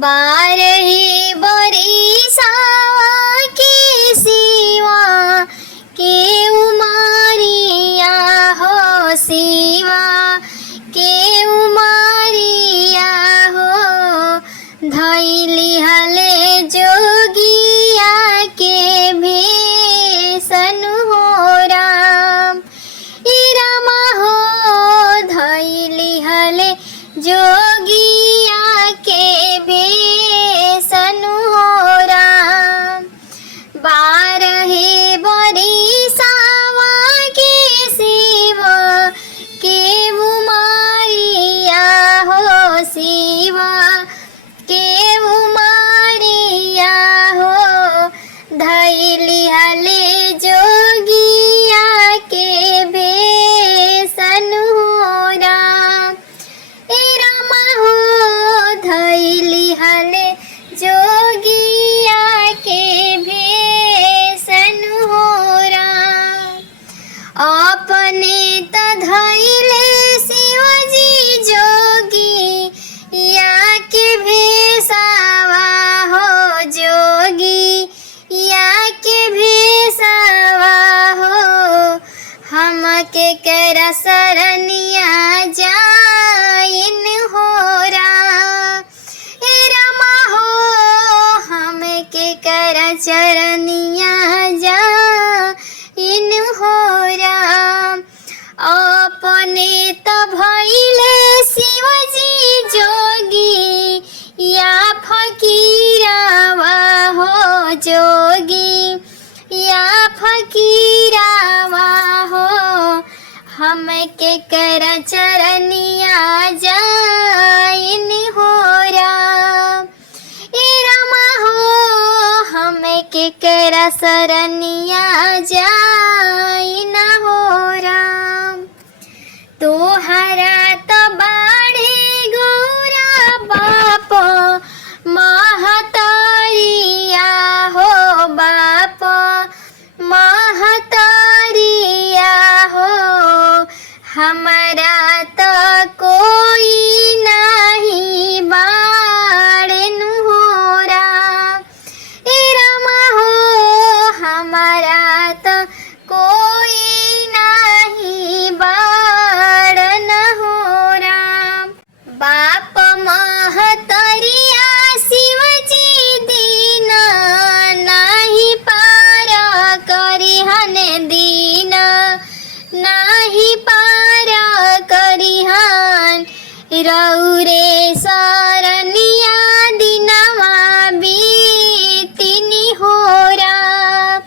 बारही बरिसावा के सिवा के उमरिया हो सिवा के उमरिया हो धैली हले जोगिया के भेसन हो राम ई रामा हो धैली हले जोगिया के भेसन हो राम बारहे बरिसावा के सिवा के उमरिया हो सिवा के उमरिया हो धैली हले जोगिया के भेसन हो राम ए रामा हो धैली हले जोगिया के भेसन हो राम अपने त धैले शिवजी जोगी या के भेसावा हो जोगी या के भेसावा हो हमके कर सरनिया जाइन हो राम ए रामा हो हमके कर चरनिया जाइन हो राम अपने त भैले शिवजी जोगी या फकीरावा हो जोगी या फकीरावा हो हमके कर चरनिया जाइन हो राम ए रामा हो हमके कर सरनिया जाइन हो राम तोहरा त बाड़े गौरा बाप महतरिया हो बाप महतरिया हो हमारा त कोई नहीं बाड़न हो राम ए रामा हो हमारा त कोई नहीं बाड़न हो राम बाप महतरिया शिवजी दीना नहीं पार करिहन दीना नहीं पार करिहन रौरे सरनिया दिनवा बीतिनी हो राम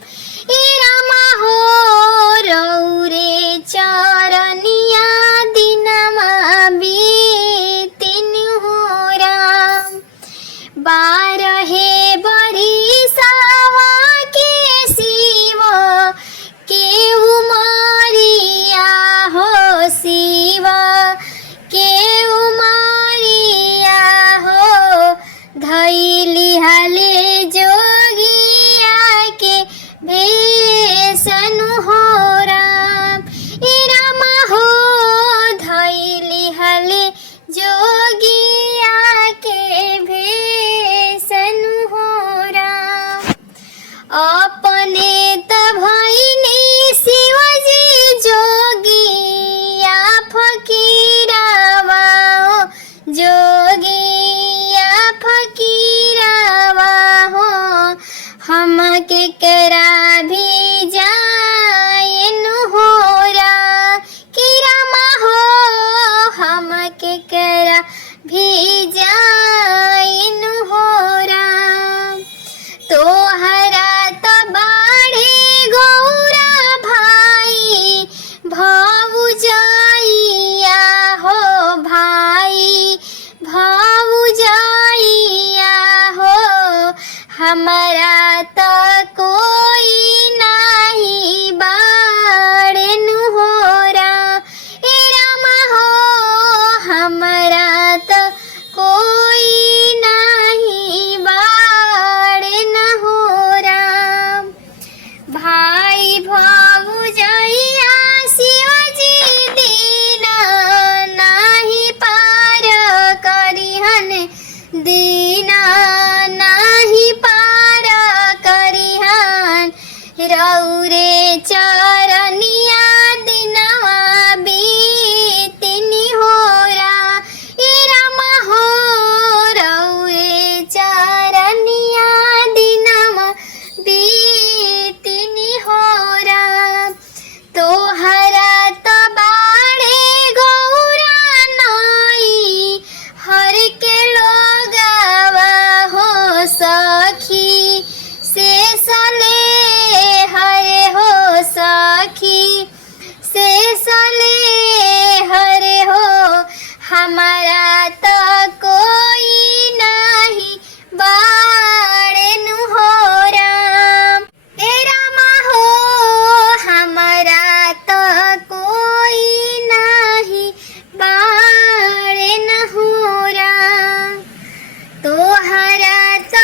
ए रामा हो रौरे चरनिया दिनवा बीतिनी हो राम बारहे बरिसावा के सिवा के उमरिया हो सिवा के उमरिया हो धैली हले जोगिया के भेसन हो राम ए रामा हो धैली हले जोगिया के भेसन हो राम अपने त भैनी शिवजी जोगी या फकीरावा हो जोगी या फकीरावा हो हमके करा भी जाइन हो राम कि रामा हो हमके करा भी जाइन हो राम तोहरा त बाड़े गौरा भाई भौजाइया हो भाई भौजाइया हो हमारा त कोई नहीं बाड़न हो राम ए रामा हो हमारा त कोई नहीं बाड़न हो राम भाई भौजाइया शिवजी दीना नहीं पार करिहन दीना तहरा तो